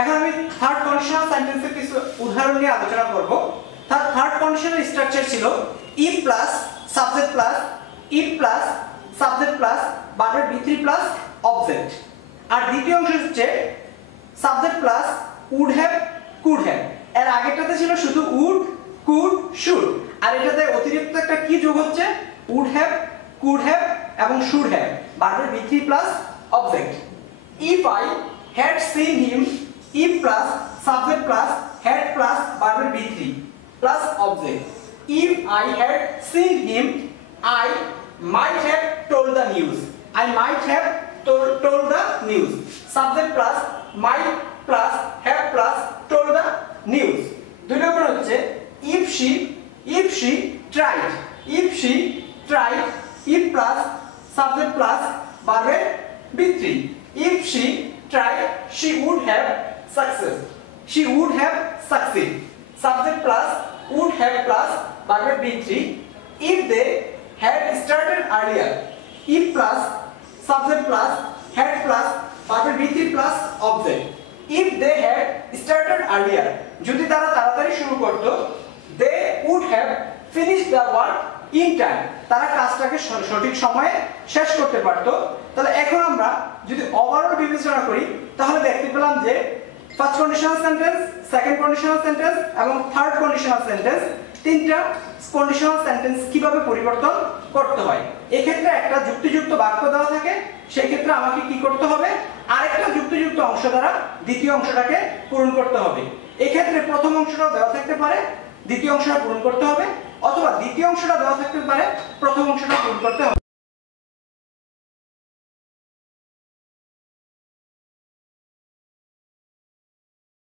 এখন আমি third conditional সেন্টেন্সের কিছু উদাহরণ নিয়ে আলোচনা করব। থার্ড কন্ডিশনাল স্ট্রাকচার ছিল if plus subject plus if plus subject plus ভার্বের V3 প্লাস অবজেক্ট। আর দ্বিতীয় অংশ হচ্ছে subject plus would have could have. এর আগেরটাতে ছিল শুধু উড কুড শুড, আর এটাতে অতিরিক্ত একটা কি যোগ হচ্ছে উড হ্যাভ কুড হ্যাভ এবং শুড হ্যাভ ভার্বের V3 plus object. If I had seen him if plus subject plus had plus verb V3 plus object. If I had seen him, I might have told the news. I might have told the news. Subject plus might plus have plus told the news. দুই নম্বর হচ্ছে if she tried. If she tried, if plus subject plus verb V3. If she tried, she would have success. She would have succeed. Subject plus would have plus verb V3. If they had started earlier. If plus subject plus had plus verb V3 plus object. If they had started earlier, যদি তারা তাড়াতাড়ি শুরু করত, they would have finished the work in time. তারা কাজটাকে সঠিক সময়ে শেষ করতে পারত। তাহলে এখন আমরা যদি ওভারঅল বিবেচনা করি তাহলে দেখতে পেলাম যে first conditional sentence, second conditional sentence এবং থার্ড কন্ডিশনাল সেন্টেন্স, তিনটা কন্ডিশনাল সেন্টেন্স কিভাবে পরিবর্তন করতে হয়। এই ক্ষেত্রে একটা যুক্তিযুক্ত বাক্য দেওয়া থাকে, সেই ক্ষেত্রে আমাকে কি করতে হবে আরেকটা যুক্তিযুক্ত অংশ দ্বারা দ্বিতীয় অংশটাকে পূরণ করতে হবে। এই ক্ষেত্রে প্রথম অংশটা দেওয়া থাকতে পারে, দ্বিতীয় অংশটা পূরণ করতে হবে, অথবা দ্বিতীয় অংশটা দেওয়া থাকতে পারে, প্রথম অংশটা পূরণ করতে হবে।